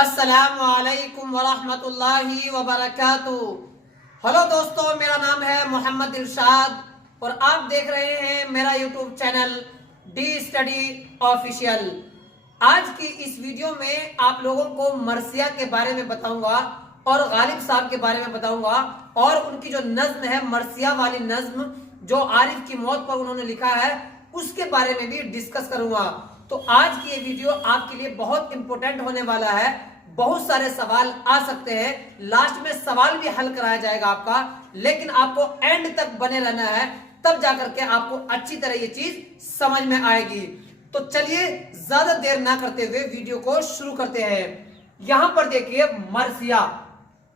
अस्सलामु अलैकुम वरहमतुल्लाहि वबरकातुहू। हेलो दोस्तों, मेरा नाम है मोहम्मद इरशाद और आप देख रहे हैं मेरा YouTube channel D study official. आज की इस वीडियो में आप लोगों को मरसिया के बारे में बताऊंगा और गालिब साहब के बारे में बताऊंगा और उनकी जो नज्म है मरसिया वाली नज्म जो आरिफ की मौत पर उन्होंने लिखा है उसके बारे में भी डिस्कस करूंगा। तो आज की ये वीडियो आपके लिए बहुत इंपॉर्टेंट होने वाला है। बहुत सारे सवाल आ सकते हैं, लास्ट में सवाल भी हल कराया जाएगा आपका, लेकिन आपको एंड तक बने रहना है, तब जाकर के आपको अच्छी तरह ये चीज समझ में आएगी। तो चलिए ज्यादा देर ना करते हुए वीडियो को शुरू करते हैं। यहां पर देखिए मरसिया,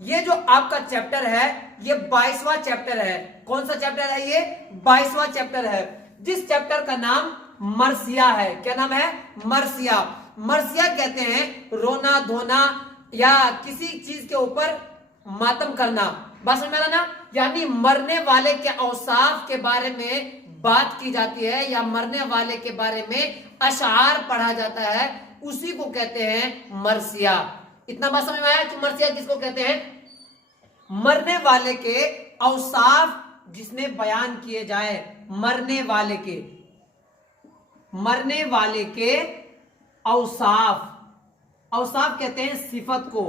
ये जो आपका चैप्टर है ये 22वां चैप्टर है। कौन सा चैप्टर है ये? 22वां चैप्टर है, जिस चैप्टर का नाम मरसिया है। क्या नाम है? मरसिया। मरसिया कहते हैं रोना धोना या किसी चीज के ऊपर मातम करना। बात समझ में आ रहा ना? यानी मरने वाले के औसाफ के बारे में बात की जाती है या मरने वाले के बारे में अशआर पढ़ा जाता है, उसी को कहते हैं मरसिया। इतना बात समझ में आया कि मरसिया किसको कहते हैं? मरने वाले के औसाफ जिसमें बयान किए जाए, मरने वाले के औसाफ। औसाफ कहते हैं सिफत को,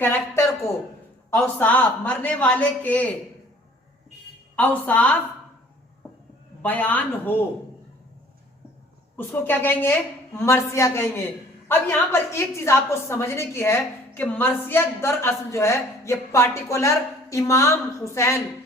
कैरेक्टर को। औसाफ, मरने वाले के औसाफ बयान हो, उसको क्या कहेंगे? मरसिया कहेंगे। अब यहां पर एक चीज आपको समझने की है कि मरसिया दरअसल जो है ये पार्टिकुलर इमाम हुसैन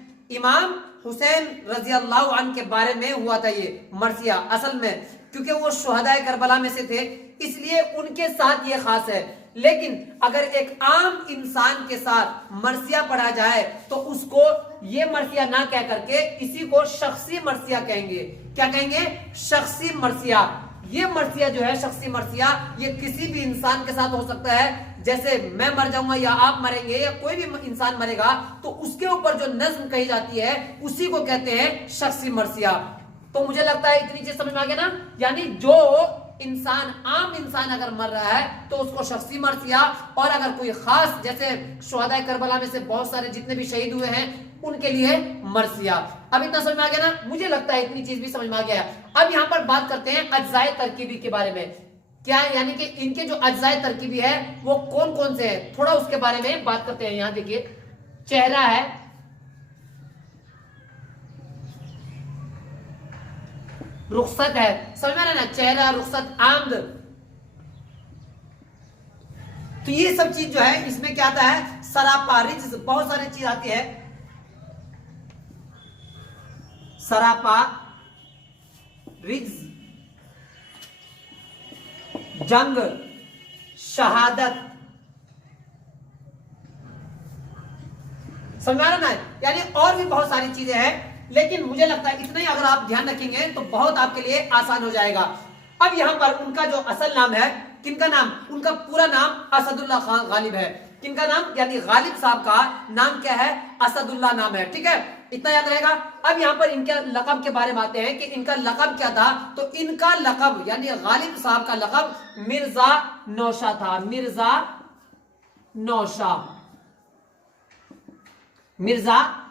रजी अल्लाह अन्हु के बारे में हुआ था। ये मरसिया असल में क्योंकि वो शुहदाए करबला में से थे, इसलिए उनके साथ ये खास है। लेकिन अगर एक आम इंसान के साथ मरसिया पढ़ा जाए तो उसको ये मरसिया ना कह करके इसी को शख्सी मरसिया कहेंगे। क्या कहेंगे? शख्सी मरसिया। ये मरसिया जो है शख्सी मरसिया, ये किसी भी इंसान के साथ हो सकता है। जैसे मैं मर जाऊंगा या आप मरेंगे या कोई भी इंसान मरेगा तो उसके ऊपर जो नज्म कही जाती है उसी को कहते हैं शख्सी मरसिया। तो मुझे लगता है इतनी चीज समझ में आ गया ना? यानी जो इंसान, आम इंसान अगर मर रहा है तो उसको शख्सी मरसिया, और अगर कोई खास जैसे शुहदाए करबला में से बहुत सारे जितने भी शहीद हुए हैं उनके लिए मरसिया। अब इतना समझ में आ गया ना? मुझे लगता है इतनी चीज भी समझ में आ गया। अब यहां पर बात करते हैं अज्जाए तरकीबी के बारे में। क्या यानी कि इनके जो अज्जाए तरकीबी है वो कौन कौन से हैं, थोड़ा उसके बारे में बात करते हैं। यहां देखिए चेहरा है, रुखसत है, समझ में आ रहा है ना? चेहरा, रुखसत, आमद, तो ये सब चीज जो है इसमें क्या आता है? सरापा, रिज्ज, बहुत सारी चीज आती है। सरापा, रिज्ज, जंग, शहादत, समझ में आ रहा ना? यानी और भी बहुत सारी चीजें हैं, लेकिन मुझे लगता है इतना ही अगर आप ध्यान रखेंगे तो बहुत आपके लिए आसान हो जाएगा। अब यहां पर उनका जो असल नाम है, किनका नाम? उनका पूरा नाम असदुल्ला खान गालिब है। किनका नाम? यानी गालिब साहब का नाम क्या है? असदुल्ला नाम है। ठीक है, इतना याद रहेगा। अब यहां पर इनके लकब के बारे में आते हैं कि इनका लकब क्या था। तो इनका लकब यानी गालिब साहब का लकब मिर्जा नौशा था। मिर्जा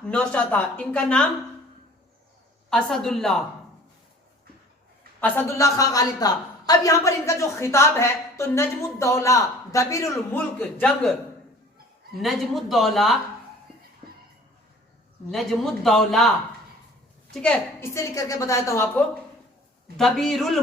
नौशा था। इनका नाम असदुल्ला खान गालिब था। अब यहां पर इनका जो खिताब है तो नजमुद्दौला दबीरुल मुल्क जंग, नजमुद्दौला, ठीक है, इससे लिख करके बताता हूं आपको। दबीरुल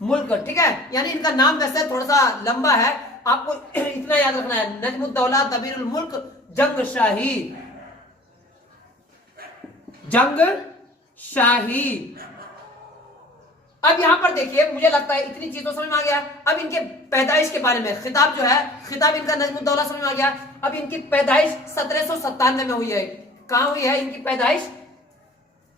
मुल्क, ठीक है। यानी इनका नाम वैसे थोड़ा सा लंबा है, आपको इतना याद रखना है। नजमुद्दौला दबीरुल मुल्क जंग शाही। अब यहां पर देखिए, मुझे लगता है इतनी चीज तो समझ में आ गया। अब इनके पैदाइश के बारे में, खिताब जो है, खिताब इनका नजमुद्दौला समझ में आ गया। अब इनकी पैदाइश 1797 में हुई है। कहां हुई है इनकी पैदाइश?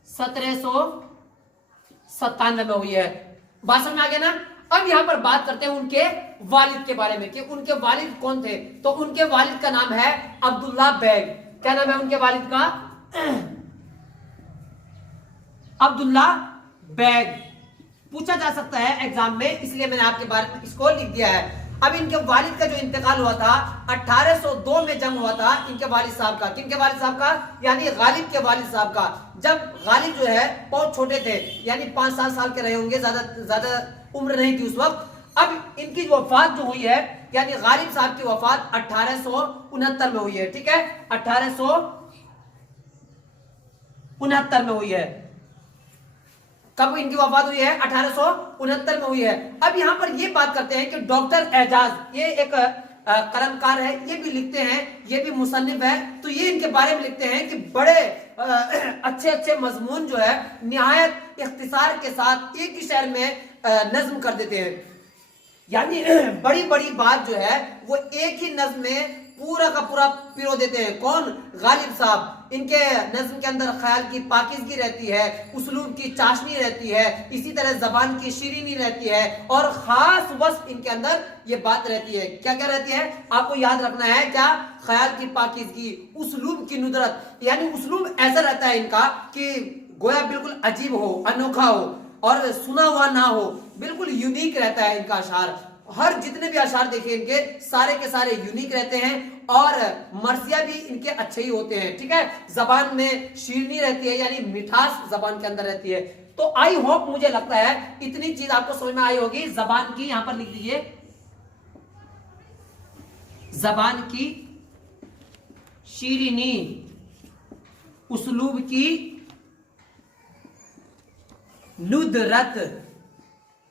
1797 में हुई है। बात समझ में आ गया ना? अब यहां पर बात करते हैं उनके वालिद के बारे में कि उनके वालिद कौन थे। तो उनके वालिद का नाम है अब्दुल्ला बैग। क्या नाम है उनके वालिद का? अब्दुल्ला बैग। पूछा जा सकता है एग्जाम में, इसलिए मैंने आपके बारे में इसको लिख दिया है। अब इनके वालिद का जो इंतकाल हुआ था 1802 में जंग हुआ था इनके वालिद साहब का। किनके वालिद साहब का? यानी गालिब के वालिद साहब का। जब गालिब जो है बहुत छोटे थे, यानी 5-7 साल के रहे होंगे, ज्यादा उम्र नहीं थी उस वक्त। अब इनकी वफात जो हुई है, यानी गालिब साहब की वफात 1869 में हुई है। ठीक है, 1869 में हुई है। कब इनकी वफात हुई है? 1869 में हुई है। अब यहां पर ये बात करते हैं कि डॉक्टर एजाज, ये एक कलमकार है, ये भी लिखते हैं, ये भी मुसन्निफ है, तो ये इनके बारे में लिखते हैं कि बड़े अच्छे अच्छे मजमून जो है निहायत इख्तिसार के साथ एक ही शहर में नज्म कर देते हैं। यानी बड़ी बड़ी बात जो है वो एक ही नज्म में पूरा का पूरा पिरो देते हैं। कौन? गालिब साहब। इनके नज्म के अंदर ख्याल की पाकीज़गी रहती है, उसलूब की चाशनी रहती है, इसी तरह जबान की शीरीनी रहती है, और खास वस्फ इनके अंदर ये बात रहती है। क्या क्या रहती है आपको याद रखना है? क्या? ख्याल की पाकीज़गी, उसलूब की नुदरत, यानी उसलूब ऐसा रहता है इनका कि गोया बिल्कुल अजीब हो, अनोखा हो और सुना हुआ ना हो, बिल्कुल यूनिक रहता है इनका अशार। हर जितने भी अशार देखिए इनके सारे के सारे यूनिक रहते हैं, और मर्सिया भी इनके अच्छे ही होते हैं। ठीक है, जबान में शीरनी रहती है, यानी मिठास जबान के अंदर रहती है। तो आई होप, मुझे लगता है इतनी चीज आपको समझ में आई होगी। जबान की यहां पर लिख दीजिए, जबान की शीरनी, उसलूब की नुदरत।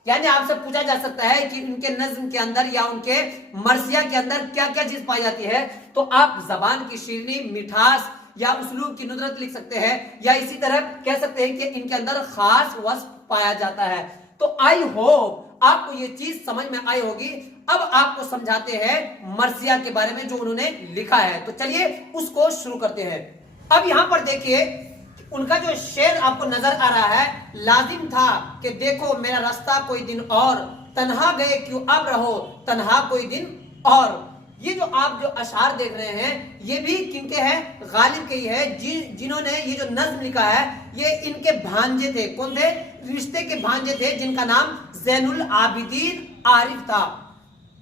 यानी आपसे पूछा जा सकता है कि उनके नज्म के अंदर या उनके मर्सिया के अंदर क्या क्या चीज पाई जाती है, तो आप जबान की शीरनी, मिठास या उसलूब की नुदरत लिख सकते हैं, या इसी तरह कह सकते हैं कि इनके अंदर खास वस्फ पाया जाता है। तो आई होप आपको ये चीज समझ में आई होगी। अब आपको समझाते हैं मर्सिया के बारे में जो उन्होंने लिखा है, तो चलिए उसको शुरू करते हैं। अब यहां पर देखिए उनका जो शेर आपको नजर आ रहा है, लाजिम था कि देखो मेरा रास्ता कोई दिन और, तन्हा गए क्यों अब रहो तन्हा कोई दिन और। ये जो आप जो अशार देख रहे हैं ये भी किनके हैं? गालिब के ही है, जिन्होंने ये जो नज्म लिखा है ये इनके भांजे थे। कौन थे? रिश्ते के भांजे थे, जिनका नाम जैनुल आबिदीन आरिफ था।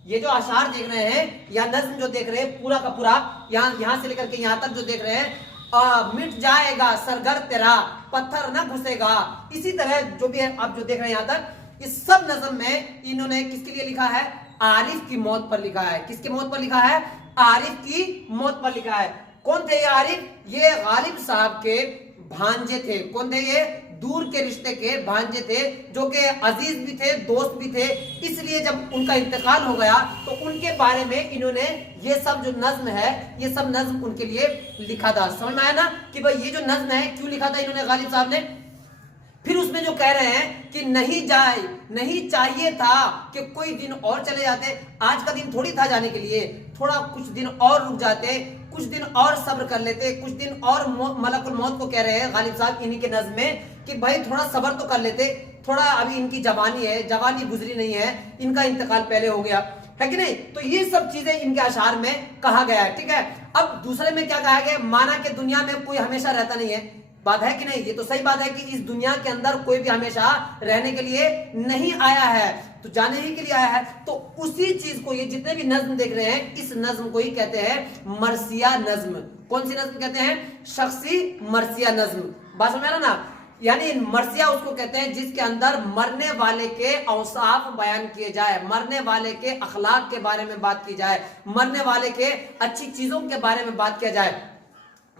ये जो अशार देख रहे हैं या नज्म जो देख रहे हैं पूरा का पूरा, यहां से लेकर के यहां तक जो देख रहे हैं, मिट जाएगा सरगर तेरा पत्थर न घुसेगा, इसी तरह जो भी है आप जो देख रहे हैं यहां तक, इस सब नज्म में इन्होंने किसके लिए लिखा है? आरिफ की मौत पर लिखा है। किसकी मौत पर लिखा है? आरिफ की मौत पर लिखा है। कौन थे ये आरिफ? ये गालिब साहब के भांजे थे। कौन थे ये? दूर के रिश्ते के भांजे थे, जो कि अजीज भी थे, दोस्त भी थे। इसलिए जब उनका इंतकाल हो गया तो उनके बारे में इन्होंने ये सब जो नज्म है, ये सब नज्म उनके लिए लिखा था। समझ में आया ना कि भाई ये जो नज्म है क्यों लिखा था इन्होंने गालिब साहब ने? फिर उसमें जो कह रहे हैं कि नहीं चाहिए था कि कोई दिन और चले जाते, आज का दिन थोड़ी था जाने के लिए, थोड़ा कुछ दिन और रुक जाते, कुछ दिन और सब्र कर लेते, कुछ दिन और। मलकुल मौत को कह रहे हैं गालिब साहब इन्हीं के नज्म में कि भाई थोड़ा सब्र तो कर लेते, थोड़ा अभी इनकी जवानी है, जवानी गुजरी नहीं है, इनका इंतकाल पहले हो गया है कि नहीं। तो ये सब चीजें इनके अशार में कहा गया है। ठीक है, अब दूसरे में क्या कहा गया? माना कि दुनिया में कोई हमेशा रहता नहीं है। बात है कि नहीं? ये तो सही बात है कि इस दुनिया के अंदर कोई भी हमेशा रहने के लिए नहीं आया है, तो जाने ही के लिए आया है। तो उसी चीज को ये जितने भी नज्म देख रहे हैं, इस नज्म को ही कहते हैं मर्सिया नज्म। कौन सी नज्म कहते हैं? शख्सी मर्सिया नज्म। बात समझ रहा ना? यानी मर्सिया उसको कहते हैं जिसके अंदर मरने वाले के औसाफ बयान किए जाए, मरने वाले के अखलाक के बारे में बात की जाए, मरने वाले के अच्छी चीजों के बारे में बात किया जाए।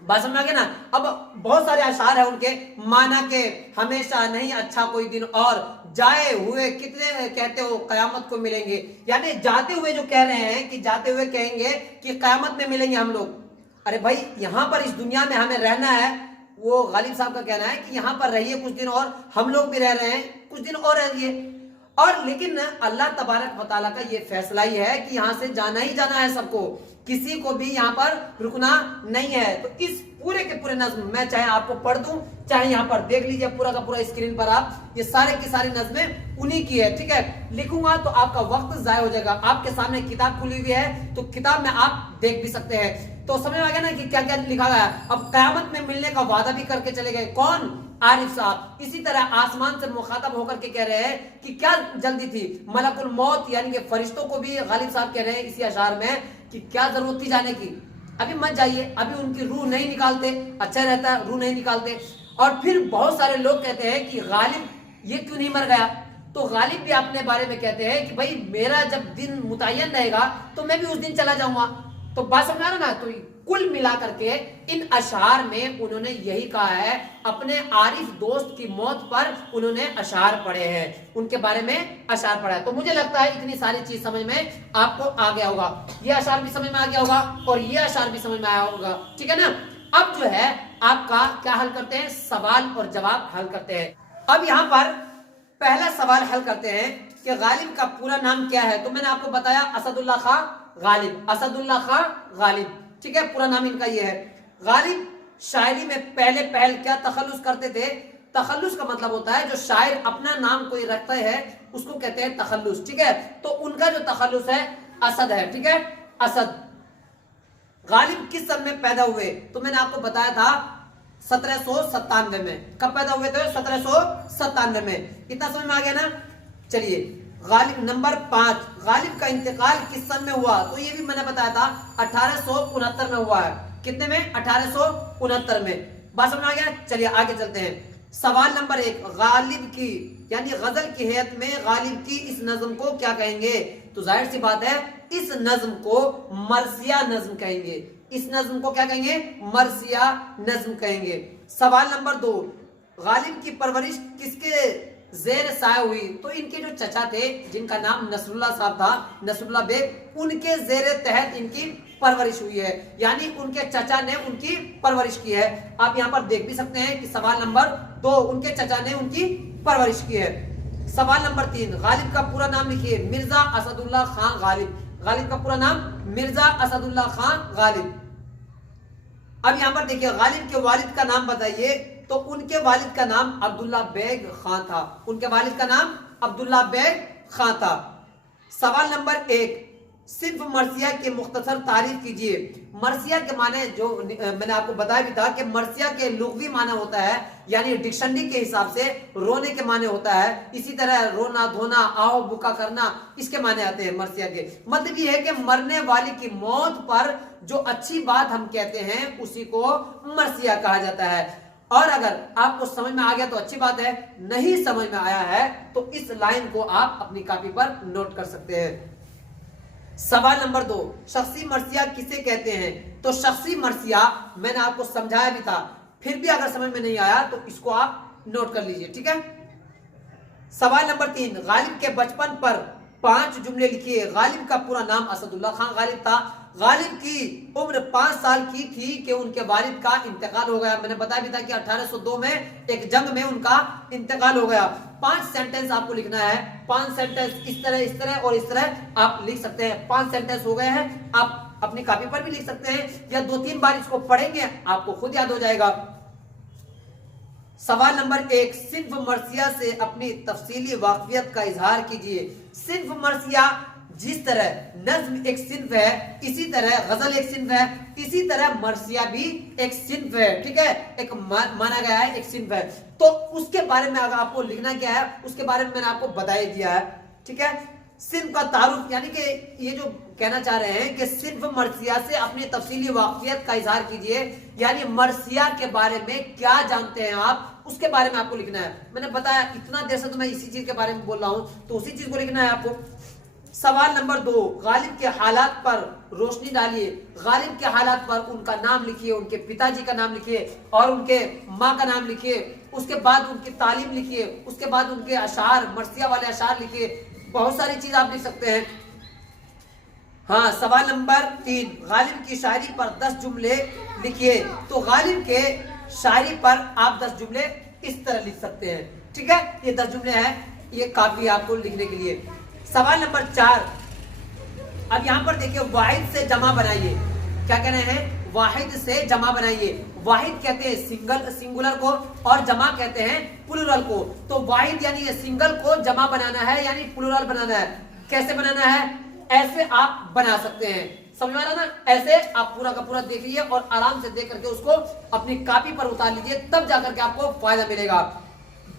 बात समझ आ गया ना? अब बहुत सारे अशार है उनके, माना के हमेशा नहीं अच्छा कोई दिन और, जाए हुए कितने कहते हो कयामत को मिलेंगे। यानी जाते हुए जो कह रहे हैं कि जाते हुए कहेंगे कि कयामत में मिलेंगे हम लोग। अरे भाई यहाँ पर इस दुनिया में हमें रहना है, वो गालिब साहब का कहना है कि यहाँ पर रहिए कुछ दिन और, हम लोग भी रह रहे हैं कुछ दिन और रहिए। और लेकिन अल्लाह तबारक व तआला का ये फैसला ही है कि यहाँ से जाना ही जाना है सबको, किसी को भी यहाँ पर रुकना नहीं है। तो इस पूरे के पूरे नज्म मैं चाहे आपको पढ़ दूं, चाहे यहाँ पर देख लीजिए पूरा का पूरा स्क्रीन पर आप, ये सारे की सारी नज्में उन्हीं की है। ठीक है, लिखूंगा तो आपका वक्त जाया हो जाएगा। आपके सामने किताब खुली हुई है तो किताब में आप देख भी सकते हैं। तो समझ में आ गया ना कि क्या क्या लिखा गया। अब कयामत में मिलने का वादा भी करके चले गए, कौन? आरिफ साहब। इसी तरह आसमान से मुखातब होकर के कह रहे हैं कि क्या जल्दी थी, मलकुल मौत यानी कि फरिश्तों को भी गालिब साहब कह रहे हैं इसी अशार में कि क्या जरूरत थी जाने की, अभी मत जाइए, अभी उनकी रूह नहीं निकालते, अच्छा रहता है, रूह नहीं निकालते। और फिर बहुत सारे लोग कहते हैं कि गालिब ये क्यों नहीं मर गया, तो गालिब भी अपने बारे में कहते हैं कि भाई मेरा जब दिन मुतय्यन रहेगा तो मैं भी उस दिन चला जाऊंगा। तो बात समझ रहा ना। तो कुल मिला करके इन अशार में उन्होंने यही कहा है, अपने आरिफ दोस्त की मौत पर उन्होंने अशार पढ़े हैं, उनके बारे में अशार पढ़ा है। तो मुझे लगता है इतनी सारी चीज समझ में आपको आ गया होगा, ये अशार भी समझ में आ गया होगा और ये अशार भी समझ में आया होगा। ठीक है ना। अब जो है आपका क्या हल करते हैं, सवाल और जवाब हल करते हैं। अब यहाँ पर पहला सवाल हल करते हैं कि गालिब का पूरा नाम क्या है। तो मैंने आपको बताया असदुल्ला खां गालिब, असदुल्ला खां गालिब। ठीक है, पूरा नाम इनका ये है। गालिब शायरी में पहले पहल क्या तखल्लुस करते थे। तखल्लुस का मतलब होता है जो शायर अपना नाम कोई रखता है उसको कहते हैं तखल्लुस। ठीक है, तो उनका जो तखल्लुस है असद है। ठीक है, असद। गालिब किस सन में पैदा हुए, तो मैंने आपको बताया था 1797 में। कब पैदा हुए थे? 1797 में। इतना समझ में आ गया ना। चलिए, गालिब नंबर 5, गालिब का इंतकाल किस सन में हुआ, तो ये भी मैंने बताया था 1869 में हुआ है। कितने में? 1869 में। बात समझ में आ गया। चलिए आगे चलते हैं। सवाल नंबर 1, गालिब की यानी गजल की हैत में गालिब की इस नज्म को क्या कहेंगे, तो जाहिर सी बात है इस नज्म को मरसिया नज्म कहेंगे। इस नज्म को क्या कहेंगे? मरसिया नज्म कहेंगे। सवाल नंबर 2, गालिब की परवरिश किसके जेर साया हुई, तो इनके जो चचा थे जिनका नाम नसरुल्लाह साहब था, नसरुल्लाह बेग, उनके जेर तहत इनकी परवरिश हुई है, यानी उनके चचा ने उनकी परवरिश की है। आप यहाँ पर देख भी सकते हैं कि सवाल नंबर 2 उनके चचा ने उनकी परवरिश की है। सवाल नंबर 3, गालिब का पूरा नाम लिखिए। मिर्जा असदुल्ला खां गालिब। गालिब का पूरा नाम मिर्जा असदुल्ला खां गालिब। अब यहाँ पर देखिए, गालिब के वालिद का नाम बताइए, तो उनके वालिद का नाम अब्दुल्ला बेग खां था। उनके वालिद का नाम अब्दुल्ला बेग खां था। सवाल नंबर 1, सिर्फ मरसिया के मुख्तसर तारीफ कीजिए। मरसिया के माने जो मैंने आपको बताया भी था कि मरसिया के लुग़वी माना होता है, यानी डिक्शनरी के हिसाब से रोने के माने होता है। इसी तरह रोना धोना, आओ बुका करना, इसके माने आते हैं मरसिया के। मतलब ये है कि मरने वाले की मौत पर जो अच्छी बात हम कहते हैं उसी को मरसिया कहा जाता है। और अगर आपको समझ में आ गया तो अच्छी बात है, नहीं समझ में आया है तो इस लाइन को आप अपनी कॉपी पर नोट कर सकते हैं। सवाल नंबर 2, शख्सी मरसिया किसे कहते हैं, तो शख्सी मरसिया मैंने आपको समझाया भी था, फिर भी अगर समझ में नहीं आया तो इसको आप नोट कर लीजिए। ठीक है। सवाल नंबर 3, गालिब के बचपन पर 5 जुमले लिखिए। गालिब का पूरा नाम असदुल्ला खां गालिब था। गालिब की उम्र 5 साल की थी कि उनके वालिद का इंतकाल हो गया। मैंने बताया भी था कि 1802 में एक जंग में उनका इंतकाल हो गया। 5 सेंटेंस आपको लिखना है। 5 सेंटेंस इस तरह और इस तरह आप लिख सकते हैं। 5 सेंटेंस हो गए हैं, आप अपनी कॉपी पर भी लिख सकते हैं या 2-3 बार इसको पढ़ेंगे आपको खुद याद हो जाएगा। सवाल नंबर 1, सिर्फ मरसिया से अपनी तफसीली वाकफियत का इजहार कीजिए। सिर्फ मरसिया, जिस तरह नज्म एक सिन्फ है, इसी तरह गजल एक सिन्फ है, इसी तरह मरसिया भी एक सिन्फ है। ठीक है, एक माना गया है, एक सिन्फ है। तो उसके बारे में अगर आपको लिखना क्या है उसके बारे में मैंने आपको बता ही दिया है। ठीक है, सिन्फ का तारुफ यानी कि ये जो कहना चाह रहे हैं कि सिर्फ मरसिया से अपनी तफसीली वाकफियत का इजहार कीजिए, यानी मरसिया के बारे में क्या जानते हैं आप, उसके बारे में आपको लिखना है। मैंने बताया इतना देर से तो मैं इसी चीज के बारे में बोल रहा हूं, तो उसी चीज को लिखना है आपको। सवाल नंबर 2, गालिब के हालात पर रोशनी डालिए। गालिब के हालात पर उनका नाम लिखिए, उनके पिताजी का नाम लिखिए और उनके माँ का नाम लिखिए। उसके बाद उनकी तालीम लिखिए, उसके बाद उनके अशार, मरसिया वाले अशार लिखिए। बहुत सारी चीज आप लिख सकते हैं। हाँ, सवाल नंबर 3, गालिब की शायरी पर 10 जुमले लिखिए। तो गालिब के शायरी पर आप 10 जुमले इस तरह लिख सकते हैं। ठीक है, ये 10 जुमले हैं, ये काफी आपको लिखने के लिए। सवाल नंबर 4, अब यहां पर देखिए वाहिद से जमा बनाइए। क्या कह रहे हैं? वाहिद से जमा बनाइए। वाहिद कहते हैं सिंगल सिंगुलर को और जमा कहते हैं प्लूरल को। तो वाहिद यानी ये सिंगल को जमा बनाना है यानी प्लूरल बनाना है। कैसे बनाना है? ऐसे आप बना सकते हैं, समझ में आ रहा ना? ऐसे आप पूरा का पूरा देख लीजिए और आराम से देख करके उसको अपनी कॉपी पर उतार लीजिए, तब जाकर के आपको फायदा मिलेगा।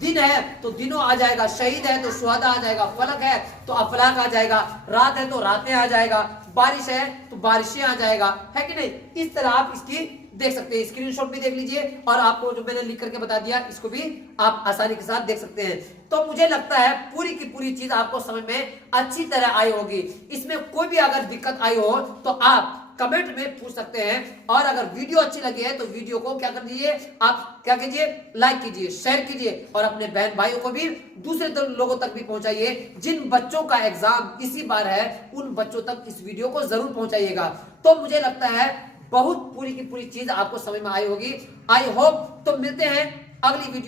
दिन है तो दिनों आ जाएगा, शहीद है तो शुहदा आ जाएगा, फलक है तो अफलाक आ जाएगा, रात है तो रातें आ जाएगा, बारिश है तो बारिशें आ जाएगा, है कि नहीं? इस तरह आप इसकी देख सकते हैं, स्क्रीनशॉट भी देख लीजिए और आपको जो मैंने लिख करके बता दिया इसको भी आप आसानी के साथ देख सकते हैं। तो मुझे लगता है पूरी की पूरी चीज आपको समझ में अच्छी तरह आई होगी। इसमें कोई भी अगर दिक्कत आई हो तो आप कमेंट में पूछ सकते हैं, और अगर वीडियो अच्छी लगी है तो वीडियो को क्या कर दीजिए, आप क्या कीजिए, लाइक कीजिए, शेयर कीजिए और अपने बहन भाइयों को भी दूसरे लोगों तक भी पहुंचाइए। जिन बच्चों का एग्जाम इसी बार है उन बच्चों तक इस वीडियो को जरूर पहुंचाइएगा। तो मुझे लगता है बहुत पूरी की पूरी चीज आपको समझ में आई होगी। I hope. तो मिलते हैं अगली वीडियो।